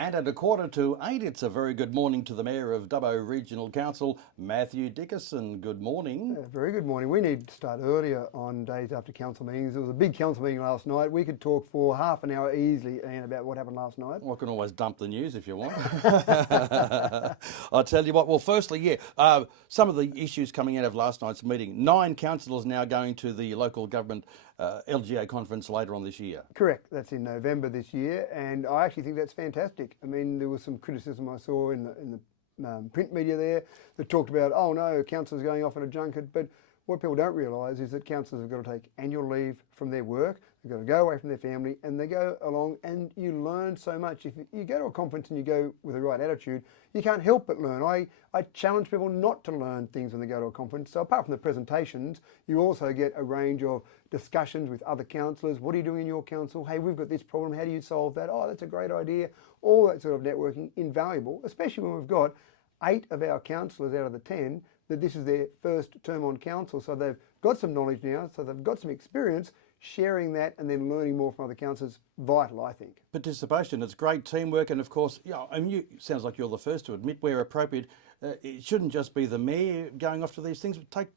And at 7:45, it's a very good morning to the Mayor of Dubbo Regional Council, Matthew Dickerson. Good morning. Very good morning. We need to start earlier on days after council meetings. There was a big council meeting last night. We could talk for half an hour easily, Ian, about what happened last night. Well, I can always dump the news if you want. I'll tell you what. Well, firstly, some of the issues coming out of last night's meeting. 9 councillors now going to the local government LGA conference later on this year. Correct. That's in November this year, and I actually think that's fantastic. I mean, there was some criticism I saw in the print media there that talked about, oh no, councillors going off on a junket, but what people don't realise is that councillors have got to take annual leave from their work, they've got to go away from their family, and they go along and you learn so much. If you go to a conference and you go with the right attitude, you can't help but learn. I challenge people not to learn things when they go to a conference. So apart from the presentations, you also get a range of discussions with other councillors. What are you doing in your council? Hey, we've got this problem. How do you solve that? Oh, that's a great idea. All that sort of networking, invaluable, especially when we've got 8 of our councillors out of the 10 that this is their first term on council. So they've got some knowledge now, so they've got some experience. Sharing that and then learning more from other councillors, vital, I think. Participation, it's great teamwork, and of course, sounds like you're the first to admit where appropriate. It shouldn't just be the mayor going off to these things, but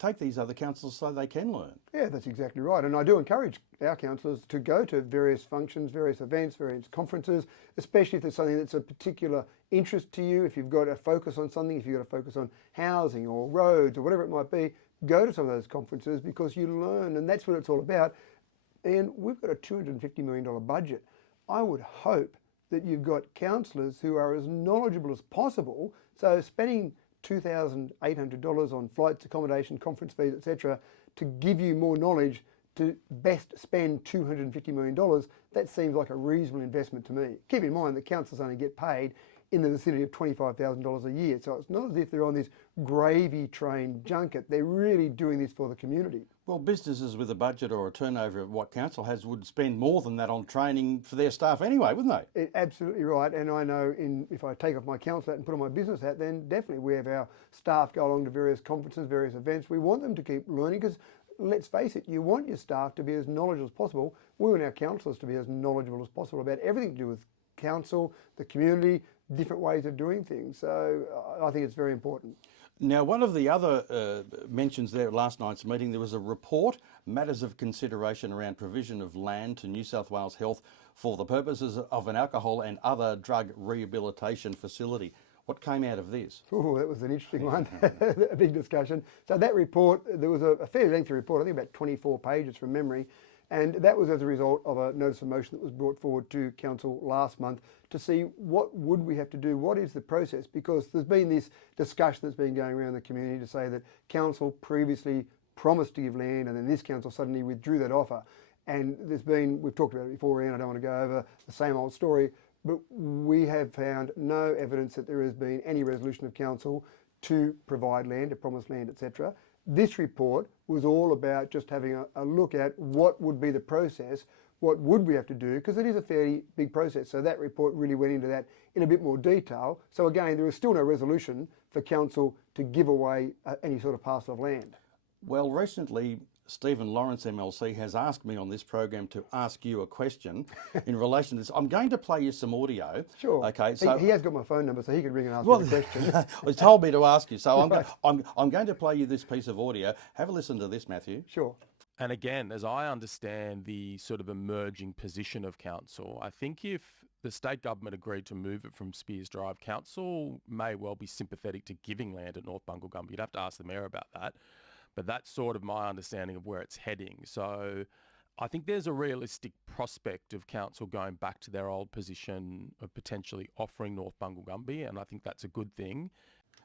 take these other councillors so they can learn. Yeah, that's exactly right. And I do encourage our councillors to go to various functions, various events, various conferences, especially if there's something that's a particular interest to you. If you've got a focus on something, if you've got a focus on housing or roads or whatever it might be, go to some of those conferences because you learn, and that's what it's all about. And we've got a $250 million budget. I would hope that you've got councillors who are as knowledgeable as possible. So spending $2,800 on flights, accommodation, conference fees, etc., to give you more knowledge to best spend $250 million, that seems like a reasonable investment to me. Keep in mind that councillors only get paid in the vicinity of $25,000 a year. So it's not as if they're on this gravy train junket. They're really doing this for the community. Well, businesses with a budget or a turnover of what council has would spend more than that on training for their staff anyway, wouldn't they? Absolutely right. And I know if I take off my council hat and put on my business hat, then definitely we have our staff go along to various conferences, various events. We want them to keep learning because, let's face it, you want your staff to be as knowledgeable as possible. We want our councillors to be as knowledgeable as possible about everything to do with council, the community, different ways of doing things. So I think it's very important. Now, one of the other mentions there at last night's meeting, there was a report, matters of consideration around provision of land to New South Wales Health for the purposes of an alcohol and other drug rehabilitation facility. What came out of this? Oh, that was an interesting one, a big discussion. So that report, there was a fairly lengthy report, I think about 24 pages from memory, and that was as a result of a notice of motion that was brought forward to council last month to see what would we have to do, what is the process, because there's been this discussion that's been going around the community to say that council previously promised to give land and then this council suddenly withdrew that offer. And we've talked about it before, Ian, I don't want to go over the same old story, but we have found no evidence that there has been any resolution of council to provide land, to promise land, etc. This report was all about just having a look at what would be the process, what would we have to do, because it is a fairly big process. So that report really went into that in a bit more detail. So again, there is still no resolution for council to give away any sort of parcel of land. Well, recently, Stephen Lawrence MLC has asked me on this program to ask you a question in relation to this. I'm going to play you some audio. Sure. Okay. So he has got my phone number, so he can ring and ask me the question. He told me to ask you, so Right. I'm going to play you this piece of audio. Have a listen to this, Matthew. Sure. And again, as I understand the sort of emerging position of council, I think if the state government agreed to move it from Spears Drive, council may well be sympathetic to giving land at North Bungle Gumby. You'd have to ask the mayor about that. But that's sort of my understanding of where it's heading. So I think there's a realistic prospect of council going back to their old position of potentially offering North Bungle Gumby, and I think that's a good thing.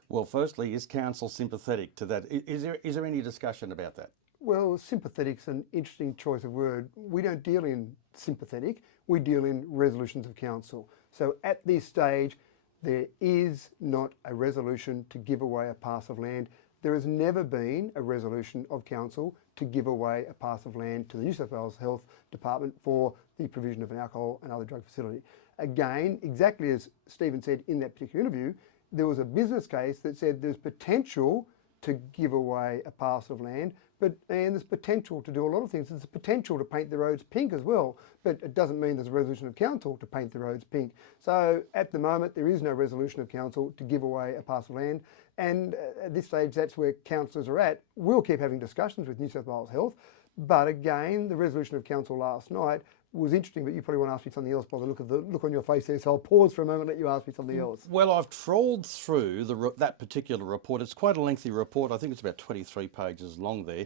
Well, firstly, is council sympathetic to that? Is there any discussion about that? Well, sympathetic's an interesting choice of word. We don't deal in sympathetic, we deal in resolutions of council. So at this stage, there is not a resolution to give away a parcel of land. There has never been a resolution of council to give away a parcel of land to the New South Wales Health Department for the provision of an alcohol and other drug facility. Again, exactly as Stephen said in that particular interview, there was a business case that said there's potential to give away a parcel of land, and there's potential to do a lot of things. There's potential to paint the roads pink as well, but it doesn't mean there's a resolution of council to paint the roads pink. So at the moment, there is no resolution of council to give away a parcel of land, and at this stage, that's where councillors are at. We'll keep having discussions with New South Wales Health, but again, the resolution of council last night was interesting, but you probably want to ask me something else by the look on your face there, so I'll pause for a moment and let you ask me something else. Well, I've trawled through that particular report. It's quite a lengthy report. I think it's about 23 pages long there,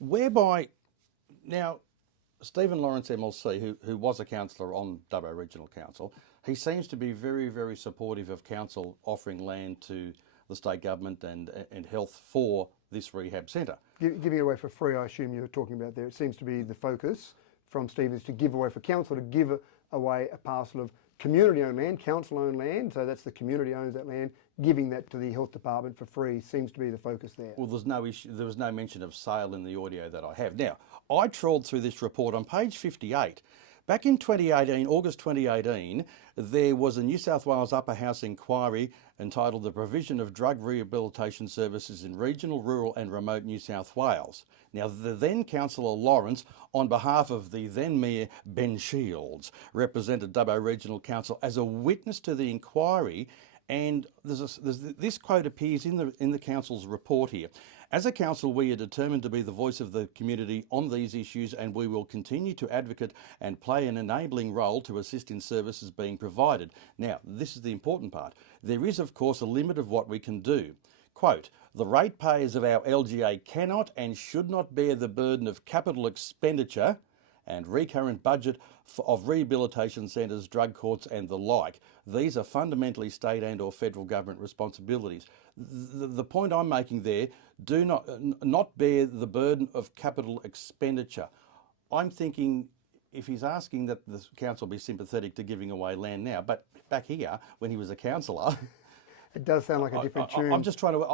whereby now Stephen Lawrence MLC, who was a councillor on Dubbo Regional Council, he seems to be very, very supportive of council offering land to the state government and health for this rehab centre. Giving it away for free, I assume you're talking about there. It seems to be the focus from Steve is to give away for council to give away a parcel of community-owned land, council-owned land, so that's the community owns that land, giving that to the health department for free seems to be the focus there. Well, there was no mention of sale in the audio that I have. Now, I trawled through this report on page 58. Back in 2018, August 2018, there was a New South Wales Upper House inquiry entitled The Provision of Drug Rehabilitation Services in Regional, Rural and Remote New South Wales. Now, the then Councillor Lawrence, on behalf of the then Mayor Ben Shields, represented Dubbo Regional Council as a witness to the inquiry, and this quote appears in the council's report here. As a council, we are determined to be the voice of the community on these issues, and we will continue to advocate and play an enabling role to assist in services being provided. Now, this is the important part. There is, of course, a limit of what we can do. Quote, the ratepayers of our LGA cannot and should not bear the burden of capital expenditure and recurrent budget of rehabilitation centres, drug courts and the like. These are fundamentally state and or federal government responsibilities. The point I'm making there, do not bear the burden of capital expenditure. I'm thinking if he's asking that the council be sympathetic to giving away land now, but back here, when he was a councillor... It does sound like a different tune. I'm just trying to...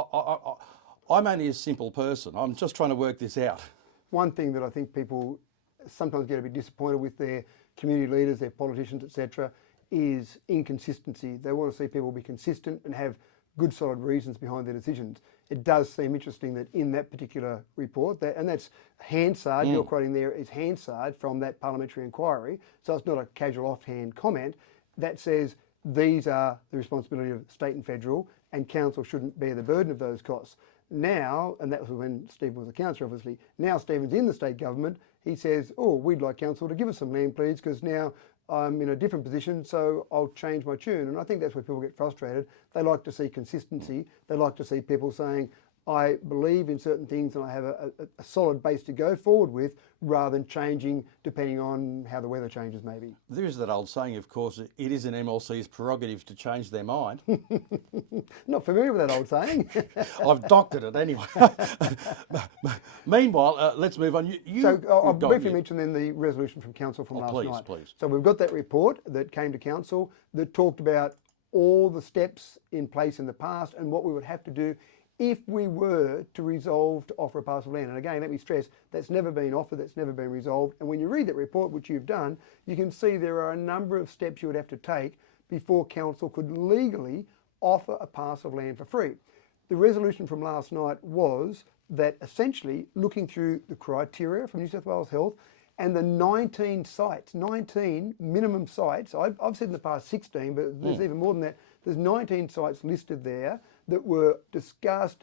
I'm only a simple person. I'm just trying to work this out. One thing that I think people sometimes get a bit disappointed with their community leaders, their politicians, etc., is inconsistency. They want to see people be consistent and have good solid reasons behind their decisions. It does seem interesting that in that particular report, and that's Hansard, you're quoting there, is Hansard from that parliamentary inquiry, so it's not a casual offhand comment, that says these are the responsibility of state and federal, and council shouldn't bear the burden of those costs. Now, and that was when Stephen was a councillor obviously, now Stephen's in the state government, he says, oh, we'd like council to give us some land please, because now I'm in a different position, so I'll change my tune. And I think that's where people get frustrated. They like to see consistency. They like to see people saying, I believe in certain things and I have a solid base to go forward with, rather than changing depending on how the weather changes maybe. There is that old saying, of course, it is an MLC's prerogative to change their mind. Not familiar with that old saying. I've doctored it anyway. Meanwhile, let's move on. So I'll briefly mention then the resolution from council from last night. Please. So we've got that report that came to council that talked about all the steps in place in the past and what we would have to do if we were to resolve to offer a parcel of land. And again, let me stress, that's never been offered, that's never been resolved. And when you read that report, which you've done, you can see there are a number of steps you would have to take before council could legally offer a parcel of land for free. The resolution from last night was that essentially looking through the criteria from New South Wales Health and the 19 sites, 19 minimum sites, I've said in the past 16, but there's even more than that. There's 19 sites listed there that were discussed,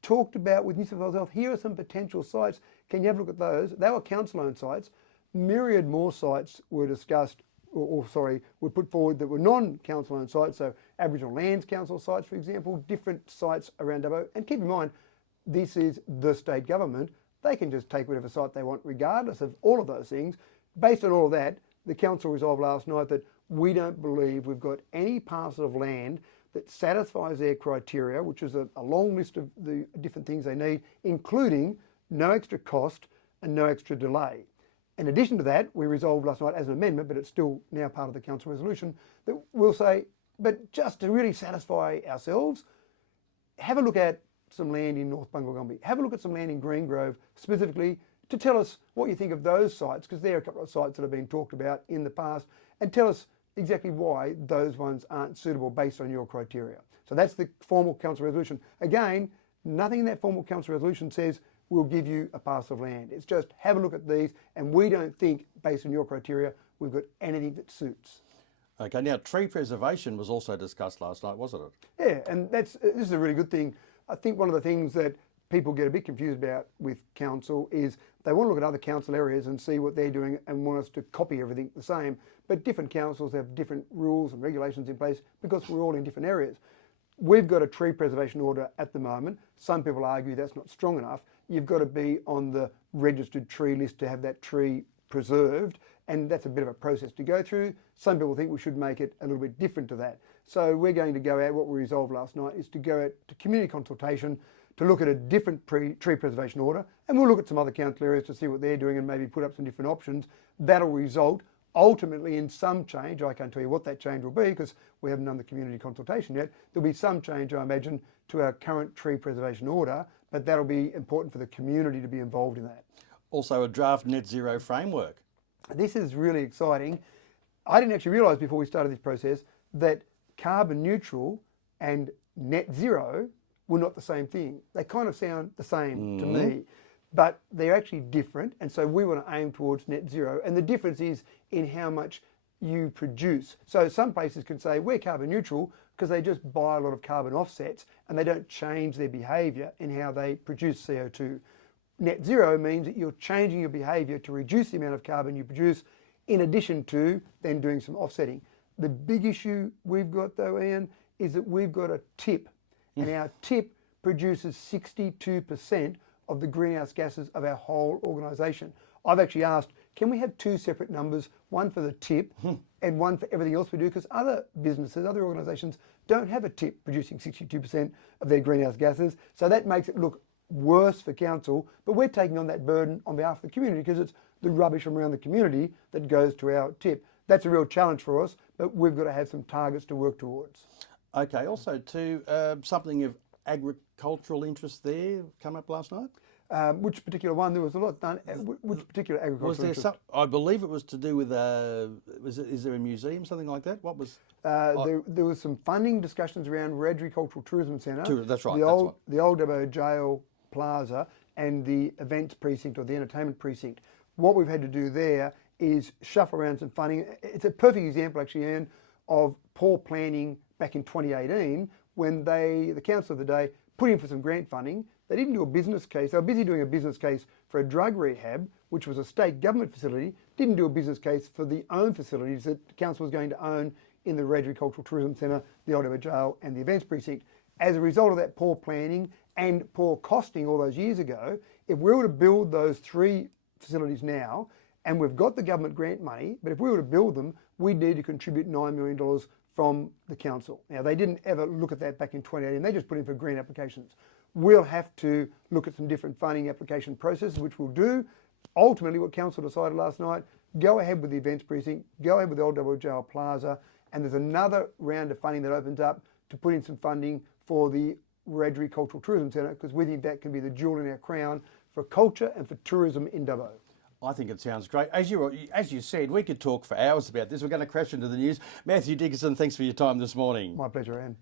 talked about with New South Wales Health. Here are some potential sites. Can you have a look at those? They were council-owned sites. Myriad more sites were discussed, were put forward that were non-council-owned sites. So Aboriginal Lands Council sites, for example, different sites around Dubbo. And keep in mind, this is the state government. They can just take whatever site they want, regardless of all of those things. Based on all of that, the council resolved last night that we don't believe we've got any parcel of land that satisfies their criteria, which is a long list of the different things they need, including no extra cost and no extra delay. In addition to that, we resolved last night as an amendment, but it's still now part of the council resolution, that we'll say, but just to really satisfy ourselves, have a look at some land in North Bungalgumbi, have a look at some land in Green Grove specifically to tell us what you think of those sites, because there are a couple of sites that have been talked about in the past, and tell us exactly why those ones aren't suitable based on your criteria. So that's the formal council resolution. Again, Nothing in that formal council resolution says we'll give you a parcel of land. It's just have a look at these, and we don't think, based on your criteria, we've got anything that suits. Okay, now tree preservation was also discussed last night, wasn't it? Yeah, and this is a really good thing. I think one of the things that people get a bit confused about with council is they want to look at other council areas and see what they're doing and want us to copy everything the same. But different councils have different rules and regulations in place because we're all in different areas. We've got a tree preservation order at the moment. Some people argue that's not strong enough. You've got to be on the registered tree list to have that tree preserved, and that's a bit of a process to go through. Some people think we should make it a little bit different to that. So we're going to go out, what we resolved last night is to go out to community consultation to look at a different tree preservation order, and we'll look at some other council areas to see what they're doing and maybe put up some different options. That'll result ultimately in some change. I can't tell you what that change will be because we haven't done the community consultation yet. There'll be some change, I imagine, to our current tree preservation order, but that'll be important for the community to be involved in that. Also a draft net zero framework. This is really exciting. I didn't actually realise before we started this process that carbon neutral and net zero were not the same thing. They kind of sound the same to me, but they're actually different, and so we want to aim towards net zero, and the difference is in how much you produce. So some places can say we're carbon neutral because they just buy a lot of carbon offsets and they don't change their behaviour in how they produce CO2. Net zero means that you're changing your behaviour to reduce the amount of carbon you produce in addition to then doing some offsetting. The big issue we've got though, Iain, is that we've got a tip, and our tip produces 62% of the greenhouse gases of our whole organisation. I've actually asked, can we have two separate numbers, one for the tip and one for everything else we do? Because other businesses, other organisations don't have a tip producing 62% of their greenhouse gases. So that makes it look worse for council, but we're taking on that burden on behalf of the community because it's the rubbish from around the community that goes to our tip. That's a real challenge for us, but we've got to have some targets to work towards. Okay, also too, something of agricultural interest there come up last night? Which particular one? There was a lot done. Which particular agricultural Was there interest? some? I believe it was to do with. Is there a museum, something like that? What was? There was some funding discussions around Wiradjuri Cultural Tourism Centre. That's right. The old Dubbo Jail Plaza and the events precinct or the entertainment precinct. What we've had to do there is shuffle around some funding. It's a perfect example, actually, Iain, of poor planning back in 2018 when the council of the day put in for some grant funding. They didn't do a business case. They were busy doing a business case for a drug rehab, which was a state government facility, didn't do a business case for the own facilities that the council was going to own in the Wiradjuri Cultural Tourism Centre, the Old Dubbo Jail and the events precinct. As a result of that poor planning and poor costing all those years ago, if we were to build those three facilities now, and we've got the government grant money, but if we were to build them, we'd need to contribute $9 million from the council. Now, they didn't ever look at that back in 2018. They just put in for grant applications. We'll have to look at some different funding application processes, which we'll do. Ultimately, what council decided last night, go ahead with the events precinct, go ahead with the Old Dubbo Jail Plaza, and there's another round of funding that opens up to put in some funding for the Wiradjuri Cultural Tourism Centre, because we think that can be the jewel in our crown for culture and for tourism in Dubbo. I think it sounds great. As you said, we could talk for hours about this. We're going to crash into the news. Matthew Dickinson, thanks for your time this morning. My pleasure, Anne.